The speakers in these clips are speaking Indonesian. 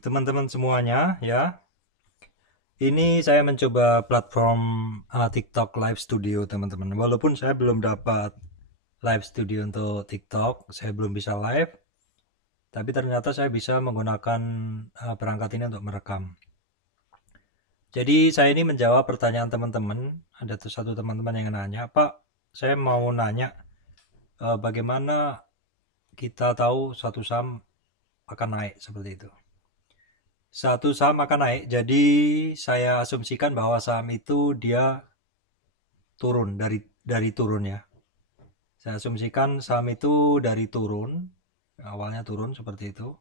teman-teman semuanya ya. Ini saya mencoba platform TikTok Live Studio teman-teman. Walaupun saya belum dapat live studio untuk TikTok, saya belum bisa live. Tapi ternyata saya bisa menggunakan perangkat ini untuk merekam. Jadi saya ini menjawab pertanyaan teman-teman. Ada satu teman-teman yang nanya, Pak, saya mau nanya bagaimana kita tahu satu saham akan naik seperti itu. Satu saham akan naik, jadi saya asumsikan bahwa saham itu dia turun dari turun ya. Saya asumsikan saham itu dari turun, awalnya turun seperti itu.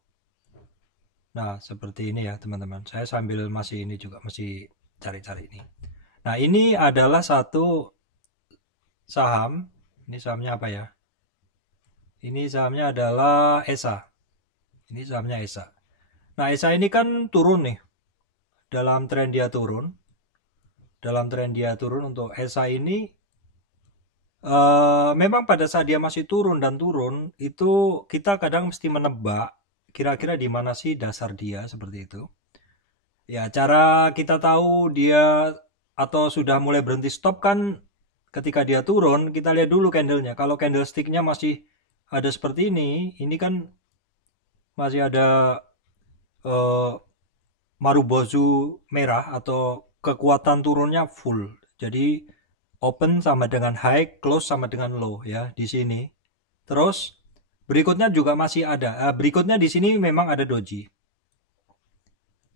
Nah, seperti ini ya teman-teman. Saya sambil masih ini juga masih cari-cari ini. Nah, ini adalah satu saham. Ini sahamnya apa ya? Ini sahamnya adalah ESA. Ini sahamnya ESA. Nah, ESA ini kan turun nih. Dalam tren dia turun. Dalam tren dia turun untuk ESA ini memang pada saat dia masih turun dan turun, itu kita kadang mesti menebak kira-kira di mana sih dasar dia seperti itu. Ya, cara kita tahu dia atau sudah mulai berhenti stop kan ketika dia turun, kita lihat dulu candlenya. Kalau candlesticknya masih ada seperti ini kan masih ada eh, Marubozu merah atau kekuatan turunnya full. Jadi open sama dengan high, close sama dengan low ya di sini. Terus berikutnya juga masih ada. Berikutnya di sini memang ada doji.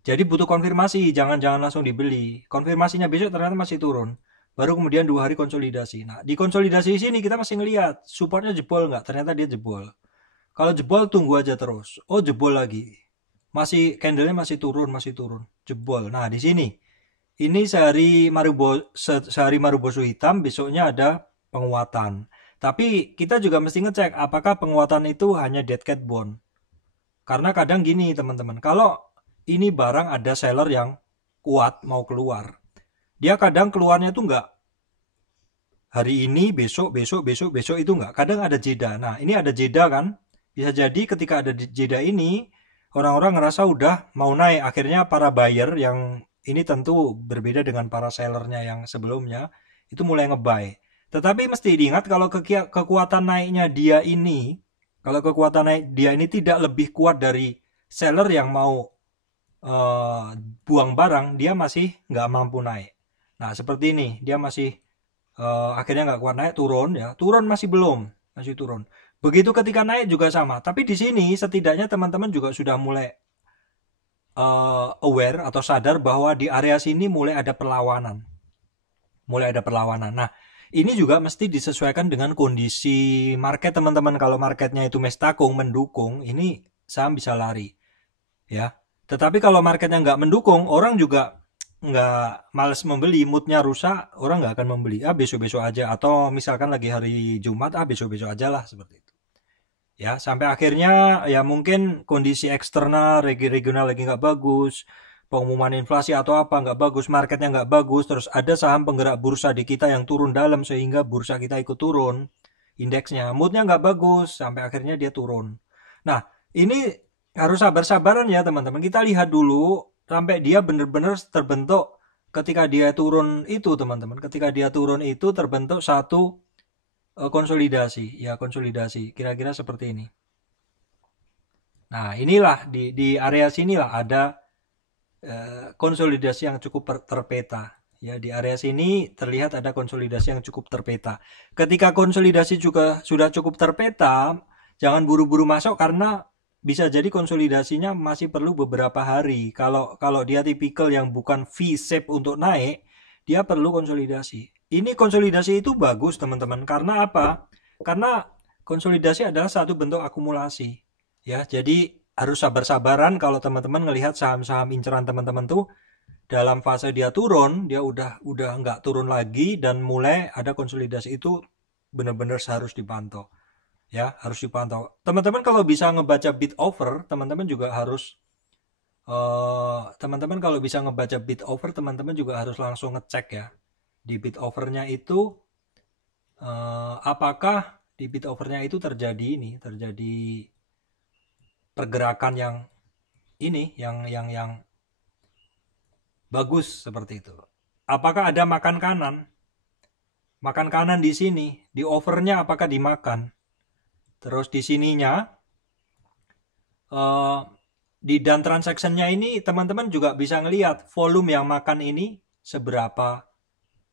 Jadi butuh konfirmasi, jangan langsung dibeli. Konfirmasinya besok ternyata masih turun. Baru kemudian 2 hari konsolidasi. Nah, di konsolidasi sini kita masih ngelihat supportnya jebol nggak? Ternyata dia jebol. Kalau jebol tunggu aja terus. Oh jebol lagi. Masih candlenya masih turun, jebol. Nah di sini, ini sehari Marubozu hitam, besoknya ada penguatan. Tapi kita juga mesti ngecek apakah penguatan itu hanya dead cat bond. Karena kadang gini teman-teman, kalau ini barang ada seller yang kuat mau keluar, dia kadang keluarnya tuh nggak hari ini, besok, besok, besok, besok itu nggak. Kadang ada jeda. Nah ini ada jeda kan? Bisa jadi ketika ada jeda ini, orang-orang ngerasa udah mau naik. Akhirnya para buyer yang ini tentu berbeda dengan para sellernya yang sebelumnya, itu mulai ngebuy. Tetapi mesti diingat kalau kekuatan naiknya dia ini, kalau kekuatan naik dia ini tidak lebih kuat dari seller yang mau eh, buang barang, dia masih nggak mampu naik. Nah seperti ini, dia masih akhirnya nggak kuat naik, turun ya, turun masih belum, masih turun. Begitu ketika naik juga sama. Tapi di sini setidaknya teman-teman juga sudah mulai aware atau sadar bahwa di area sini mulai ada perlawanan, Nah, ini juga mesti disesuaikan dengan kondisi market teman-teman. Kalau marketnya itu mestakung mendukung, ini saham bisa lari, ya. Tetapi kalau marketnya nggak mendukung, orang juga nggak males membeli, moodnya rusak, orang nggak akan membeli. Besok-besok aja. Atau misalkan lagi hari Jumat, besok-besok aja lah seperti itu. Ya, sampai akhirnya ya mungkin kondisi eksternal regional lagi nggak bagus, pengumuman inflasi atau apa nggak bagus, marketnya nggak bagus, terus ada saham penggerak bursa di kita yang turun dalam sehingga bursa kita ikut turun, indeksnya, moodnya nggak bagus, sampai akhirnya dia turun. Nah, ini harus sabar-sabaran ya teman-teman. Kita lihat dulu sampai dia benar-benar terbentuk ketika dia turun itu teman-teman. Ketika dia turun itu terbentuk satu konsolidasi, ya konsolidasi, kira-kira seperti ini. Nah, inilah di area sinilah ada konsolidasi yang cukup terpeta. Ya, di area sini terlihat ada konsolidasi yang cukup terpeta. Ketika konsolidasi juga sudah cukup terpeta, jangan buru-buru masuk karena bisa jadi konsolidasinya masih perlu beberapa hari. Kalau kalau dia tipikal yang bukan V-shape untuk naik, dia perlu konsolidasi. Ini konsolidasi itu bagus teman-teman. Karena apa? Karena konsolidasi adalah satu bentuk akumulasi. Ya, jadi harus sabar-sabaran kalau teman-teman ngelihat saham-saham inceran teman-teman tuh dalam fase dia turun, dia udah nggak turun lagi dan mulai ada konsolidasi itu benar-benar harus dipantau. Ya, harus dipantau. Teman-teman kalau bisa ngebaca bid over, teman-teman juga harus teman-teman kalau bisa ngebaca bid over, teman-teman juga harus langsung ngecek ya. Di bid overnya itu apakah di bid overnya itu terjadi pergerakan yang ini yang bagus seperti itu. Apakah ada makan kanan? Makan kanan di sini, di overnya apakah dimakan? Terus di sininya di dan transactionnya ini teman-teman juga bisa ngelihat volume yang makan ini seberapa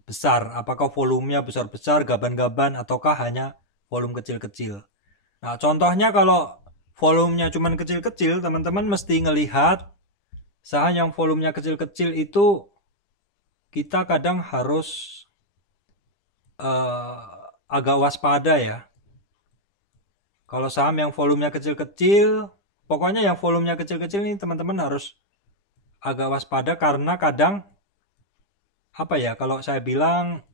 besar. Apakah volumenya besar-besar, gaban-gaban, ataukah hanya volume kecil-kecil. Nah, contohnya kalau volumenya cuma kecil-kecil, teman-teman mesti ngelihat saham yang volumenya kecil-kecil itu kita kadang harus agak waspada ya. Kalau saham yang volumenya kecil-kecil, pokoknya yang volumenya kecil-kecil ini teman-teman harus agak waspada karena kadang apa ya, kalau saya bilang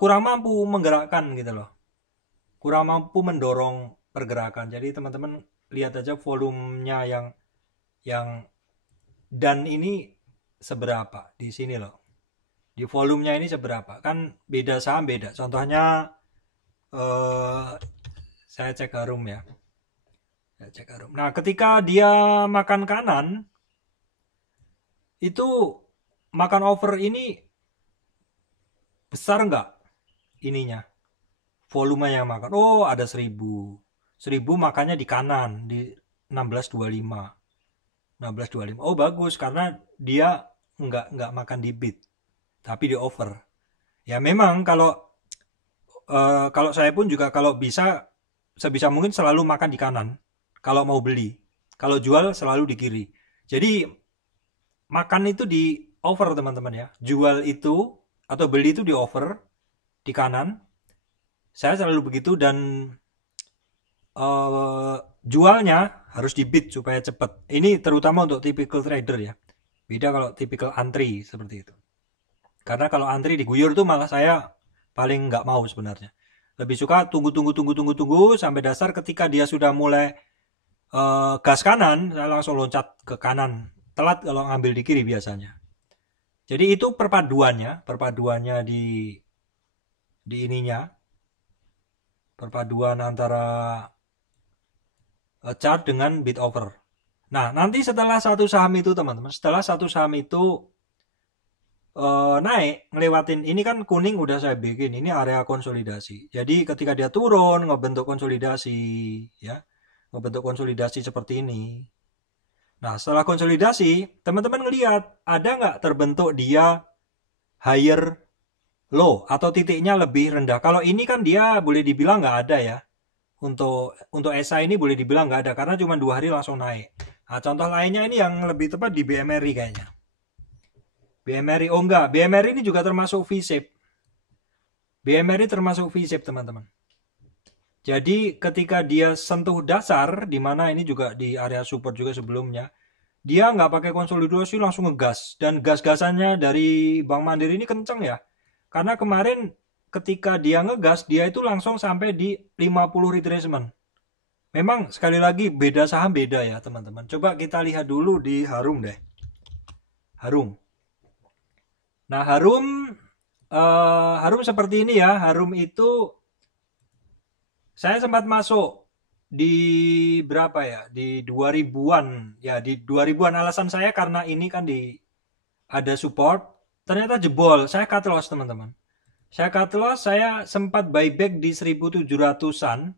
kurang mampu menggerakkan gitu loh. Kurang mampu mendorong pergerakan. Jadi teman-teman lihat aja volumenya yang dan ini seberapa di sini loh. Di volumenya ini seberapa? Kan beda saham beda. Contohnya saya cek Harum ya. Saya cek Harum. Nah, ketika dia makan kanan itu makan over ini besar nggak ininya? Volume yang makan. Oh, ada 1000. 1000 makannya di kanan di 1625. 1625. Oh, bagus karena dia nggak makan di bid, tapi di over. Ya memang kalau saya pun juga kalau bisa sebisa mungkin selalu makan di kanan kalau mau beli. Kalau jual selalu di kiri. Jadi makan itu di over teman-teman ya. Jual itu atau beli itu di over di kanan. Saya selalu begitu dan jualnya harus di bid supaya cepat. Ini terutama untuk typical trader ya. Beda kalau typical antri seperti itu. Karena kalau antri diguyur tuh malah saya paling nggak mau sebenarnya. Lebih suka tunggu sampai dasar. Ketika dia sudah mulai gas kanan, saya langsung loncat ke kanan. Telat kalau ngambil di kiri biasanya. Jadi itu perpaduannya di ininya. Perpaduan antara chart dengan bid over. Nah, nanti setelah satu saham itu teman-teman, setelah satu saham itu naik ngelewatin ini kan kuning udah saya bikin, ini area konsolidasi. Jadi ketika dia turun ngebentuk konsolidasi ya, ngebentuk konsolidasi seperti ini. Nah, setelah konsolidasi, teman-teman ngelihat ada nggak terbentuk dia higher low atau titiknya lebih rendah. Kalau ini kan dia boleh dibilang nggak ada ya. Untuk SI ini boleh dibilang nggak ada karena cuma 2 hari langsung naik. Nah, contoh lainnya ini yang lebih tepat di BMRI kayaknya. BMRI, oh enggak, BMRI ini juga termasuk V-shape. BMRI termasuk V-shape teman-teman. Jadi ketika dia sentuh dasar, di mana ini juga di area support juga sebelumnya, dia nggak pakai konsolidasi langsung ngegas. Dan gas-gasannya dari Bank Mandiri ini kenceng ya. Karena kemarin ketika dia ngegas, dia itu langsung sampai di 50 retracement. Memang sekali lagi beda saham beda ya teman-teman. Coba kita lihat dulu di Harum deh. Harum. Nah, Harum seperti ini ya. Harum itu saya sempat masuk di berapa ya? Di 2000-an. Ya, di 2000-an. Alasan saya karena ini kan ada support. Ternyata jebol. Saya cut loss, teman-teman. Saya cut loss, saya sempat buyback di 1700-an.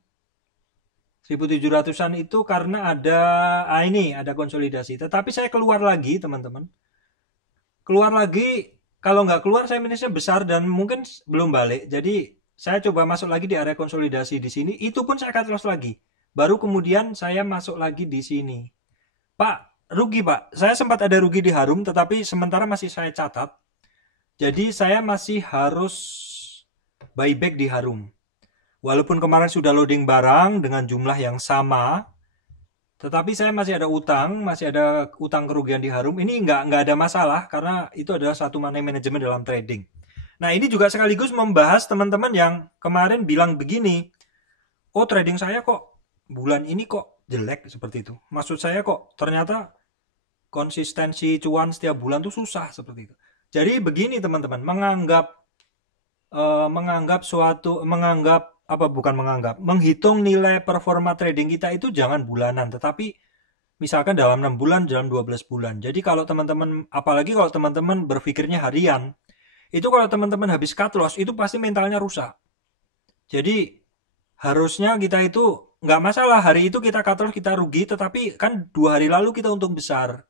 1700-an itu karena ada konsolidasi. Tetapi saya keluar lagi, teman-teman. Keluar lagi, kalau nggak keluar saya minusnya besar dan mungkin belum balik. Jadi saya coba masuk lagi di area konsolidasi di sini. Itu pun saya cut loss lagi. Baru kemudian saya masuk lagi di sini. Pak, rugi Pak. Saya sempat ada rugi di Harum, tetapi sementara masih saya catat. Jadi saya masih harus buyback di Harum. Walaupun kemarin sudah loading barang dengan jumlah yang sama, tetapi saya masih ada utang kerugian di Harum. Ini nggak ada masalah karena itu adalah satu money management dalam trading. Nah, ini juga sekaligus membahas teman-teman yang kemarin bilang begini, oh trading saya kok bulan ini kok jelek seperti itu. Maksud saya kok ternyata konsistensi cuan setiap bulan tuh susah seperti itu. Jadi begini teman-teman, menghitung nilai performa trading kita itu jangan bulanan, tetapi misalkan dalam 6 bulan, dalam 12 bulan. Jadi kalau teman-teman, apalagi kalau teman-teman berpikirnya harian, itu kalau teman-teman habis cut loss, itu pasti mentalnya rusak. Jadi harusnya kita itu nggak masalah, hari itu kita cut loss, kita rugi, tetapi kan 2 hari lalu kita untung besar.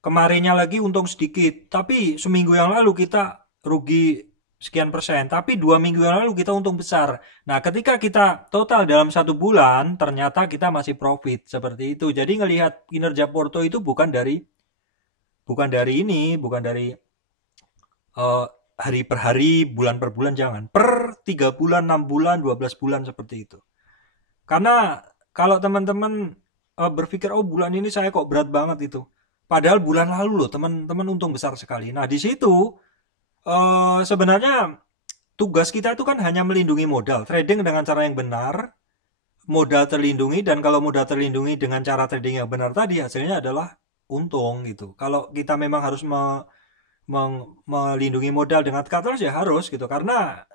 Kemarinnya lagi untung sedikit, tapi seminggu yang lalu kita rugi sekian persen, tapi 2 minggu yang lalu kita untung besar. Nah, ketika kita total dalam 1 bulan, ternyata kita masih profit seperti itu. Jadi ngelihat kinerja Porto itu bukan dari hari per hari, bulan per bulan, jangan. Per 3 bulan, 6 bulan, 12 bulan seperti itu. Karena kalau teman-teman berpikir, oh bulan ini saya kok berat banget itu. Padahal bulan lalu loh teman-teman untung besar sekali. Nah di situ sebenarnya tugas kita itu kan hanya melindungi modal. Trading dengan cara yang benar, modal terlindungi, dan kalau modal terlindungi dengan cara trading yang benar tadi, hasilnya adalah untung gitu. Kalau kita memang harus melindungi modal dengan cut loss ya harus gitu. Karena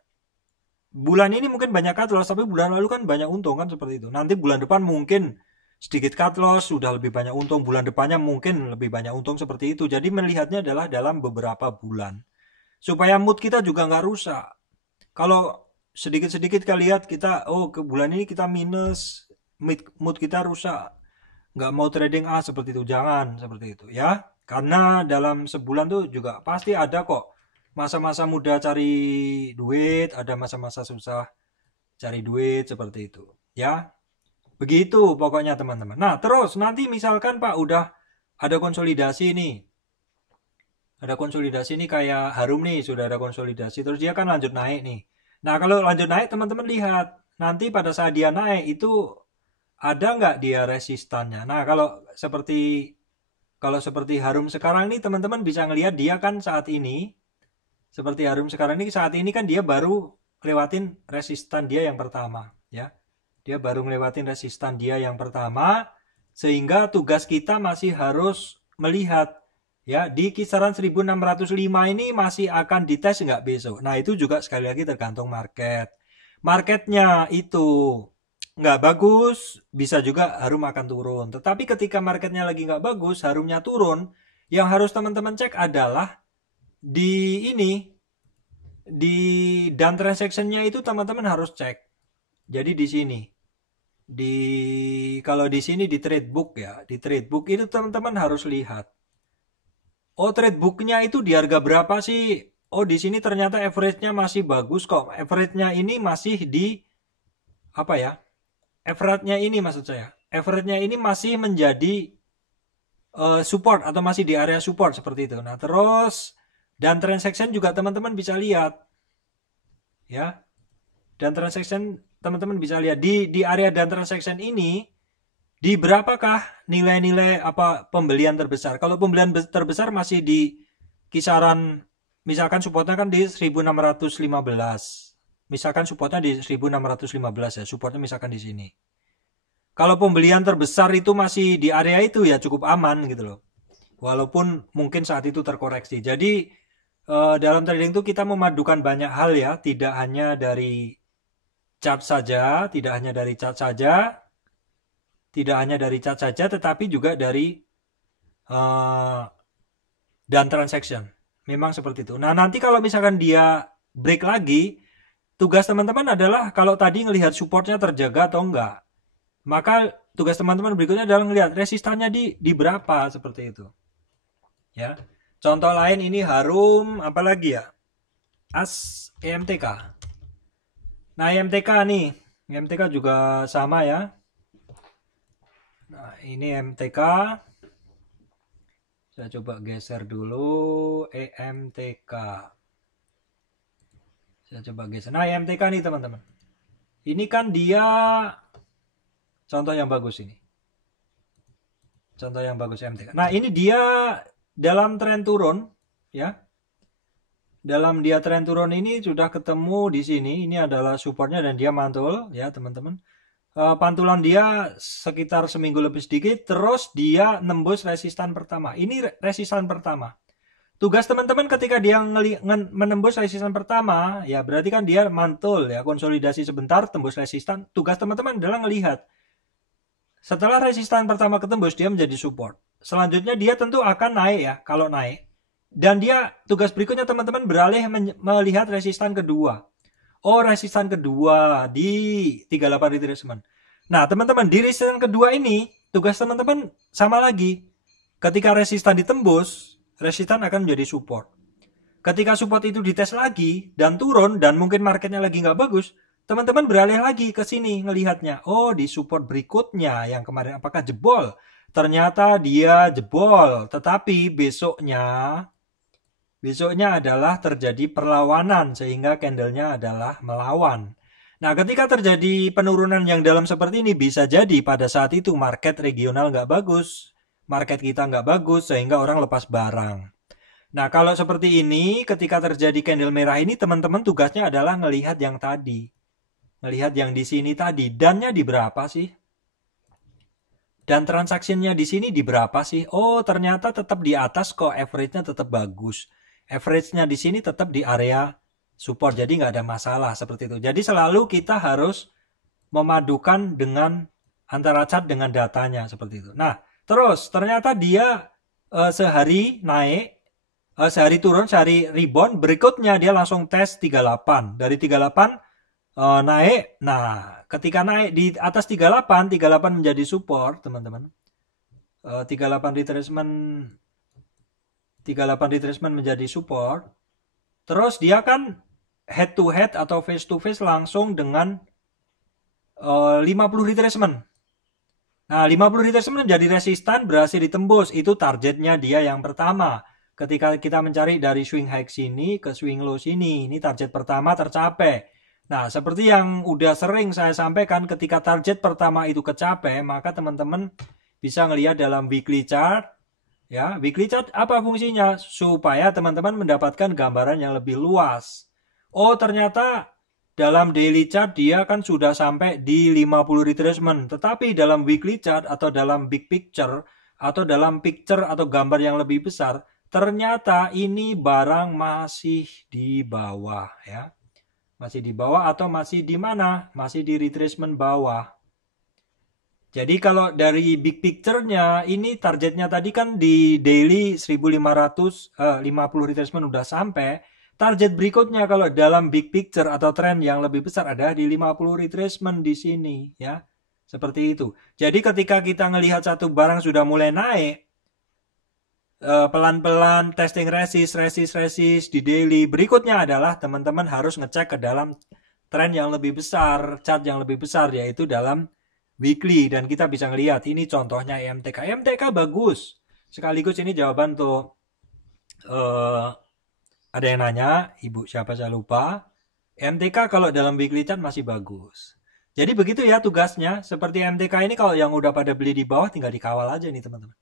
bulan ini mungkin banyak cut loss, tapi bulan lalu kan banyak untung kan seperti itu. Nanti bulan depan mungkin sedikit cut loss, sudah lebih banyak untung. Bulan depannya mungkin lebih banyak untung seperti itu. Jadi melihatnya adalah dalam beberapa bulan. Supaya mood kita juga nggak rusak. Kalau sedikit-sedikit kita lihat kita, oh ke bulan ini kita minus, mood kita rusak. Nggak mau trading seperti itu. Jangan seperti itu ya. Karena dalam sebulan tuh juga pasti ada kok masa-masa muda cari duit, ada masa-masa susah cari duit seperti itu ya. Begitu pokoknya teman-teman. Nah terus nanti misalkan Pak udah ada konsolidasi nih, kayak Harum nih sudah ada konsolidasi, terus dia kan lanjut naik nih. Nah kalau lanjut naik teman-teman lihat nanti pada saat dia naik itu ada nggak dia resistannya. Nah kalau seperti Harum sekarang nih teman-teman bisa ngelihat dia kan saat ini, seperti Harum sekarang ini saat ini kan dia baru lewatin resistan dia yang pertama ya. Dia baru ngelewatin resistan dia yang pertama, sehingga tugas kita masih harus melihat ya di kisaran 1605 ini masih akan dites nggak besok. Nah itu juga sekali lagi tergantung market. Marketnya itu nggak bagus, bisa juga Harum akan turun. Tetapi ketika marketnya lagi nggak bagus, Harumnya turun, yang harus teman-teman cek adalah di dan transactionnya itu teman-teman harus cek. Jadi di sini kalau di sini di trade book ya, di trade book itu teman-teman harus lihat. Oh, trade booknya itu di harga berapa sih? Oh, di sini ternyata average-nya masih bagus kok. Average-nya ini masih di apa ya? Average-nya ini maksud saya. Average-nya ini masih menjadi support atau masih di area support seperti itu. Nah, terus dan transaction juga teman-teman bisa lihat. Ya. Dan transaction teman-teman bisa lihat di area dan transaction ini di berapakah nilai-nilai apa pembelian terbesar. Kalau pembelian terbesar masih di kisaran, misalkan supportnya kan di 1615. Misalkan supportnya di 1615 ya, supportnya misalkan di sini. Kalau pembelian terbesar itu masih di area itu ya cukup aman gitu loh. Walaupun mungkin saat itu terkoreksi. Jadi dalam trading itu kita memadukan banyak hal ya, tidak hanya dari chart saja, tetapi juga dari dan transaction. Memang seperti itu. Nah, nanti kalau misalkan dia break lagi, tugas teman-teman adalah kalau tadi ngelihat supportnya terjaga atau enggak. Maka tugas teman-teman berikutnya adalah ngelihat resistannya di berapa seperti itu. Ya. Contoh lain ini Harum, apalagi ya? EMTK. Nah, EMTK juga sama ya. Nah, ini EMTK. Saya coba geser dulu EMTK. Saya coba geser. Nah, EMTK nih teman-teman. Ini kan dia contoh yang bagus ini. Contoh yang bagus EMTK. Nah, ini dia dalam tren turun ya. Dalam dia tren turun ini sudah ketemu di sini. Ini adalah supportnya dan dia mantul ya, teman-teman. Pantulan dia sekitar seminggu lebih sedikit, terus dia nembus resistan pertama. Ini resistan pertama. Tugas teman-teman ketika dia menembus resistan pertama, ya berarti kan dia mantul ya, konsolidasi sebentar, tembus resistan. Tugas teman-teman adalah ngelihat Setelah resistan pertama ketembus, dia menjadi support. Selanjutnya dia tentu akan naik ya, kalau naik. Dan dia tugas berikutnya teman-teman beralih melihat resistan kedua. Oh, resistan kedua di 38 retracement. Nah, teman-teman, di resistan kedua ini tugas teman-teman sama lagi. Ketika resistan ditembus, resistan akan menjadi support. Ketika support itu dites lagi dan turun dan mungkin marketnya lagi nggak bagus, teman-teman beralih lagi ke sini ngelihatnya. Oh, di support berikutnya yang kemarin apakah jebol? Ternyata dia jebol, tetapi besoknya adalah terjadi perlawanan sehingga candlenya adalah melawan. Nah, ketika terjadi penurunan yang dalam seperti ini, bisa jadi pada saat itu market regional nggak bagus, market kita nggak bagus sehingga orang lepas barang. Nah, kalau seperti ini, ketika terjadi candle merah ini, teman-teman tugasnya adalah ngelihat yang tadi. Ngelihat yang di sini tadi. Dan-nya di berapa sih? Dan transaksinya di sini di berapa sih? Oh, ternyata tetap di atas kok. Average-nya tetap bagus. Average-nya di sini tetap di area support. Jadi nggak ada masalah seperti itu. Jadi selalu kita harus memadukan dengan antara chart dengan datanya seperti itu. Nah, terus ternyata dia sehari naik, sehari turun, sehari rebound, berikutnya dia langsung tes 38. Dari 38 naik. Nah, ketika naik di atas 38 menjadi support, teman-teman. 38 retracement menjadi support. Terus dia kan head to head atau face to face langsung dengan 50 retracement. Nah, 50 retracement menjadi resistan, berhasil ditembus. Itu targetnya dia yang pertama. Ketika kita mencari dari swing high sini ke swing low sini, ini target pertama tercapai. Nah, seperti yang udah sering saya sampaikan, ketika target pertama itu kecapai, maka teman-teman bisa ngelihat dalam weekly chart. Ya, weekly chart apa fungsinya? Supaya teman-teman mendapatkan gambaran yang lebih luas. Oh, ternyata dalam daily chart dia kan sudah sampai di 50 retracement. Tetapi dalam weekly chart atau dalam big picture atau dalam picture atau gambar yang lebih besar, ternyata ini barang masih di bawah ya. Masih di bawah atau masih di mana? Masih di retracement bawah. Jadi kalau dari big picture-nya, ini targetnya tadi kan di daily 1550 retracement udah sampai. Target berikutnya kalau dalam big picture atau trend yang lebih besar adalah di 50 retracement di sini ya. Seperti itu. Jadi ketika kita ngelihat satu barang sudah mulai naik, pelan-pelan testing resist di daily. Berikutnya adalah teman-teman harus ngecek ke dalam trend yang lebih besar, chart yang lebih besar, yaitu dalam weekly. Dan kita bisa ngelihat ini contohnya EMTK. EMTK bagus. Sekaligus ini jawaban tuh ada yang nanya, ibu siapa saya lupa. EMTK kalau dalam weekly chart masih bagus. Jadi begitu ya tugasnya. Seperti EMTK ini kalau yang udah pada beli di bawah tinggal dikawal aja nih teman-teman.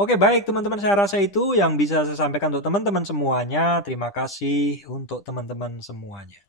Oke, baik teman-teman, saya rasa itu yang bisa saya sampaikan untuk teman-teman semuanya. Terima kasih untuk teman-teman semuanya.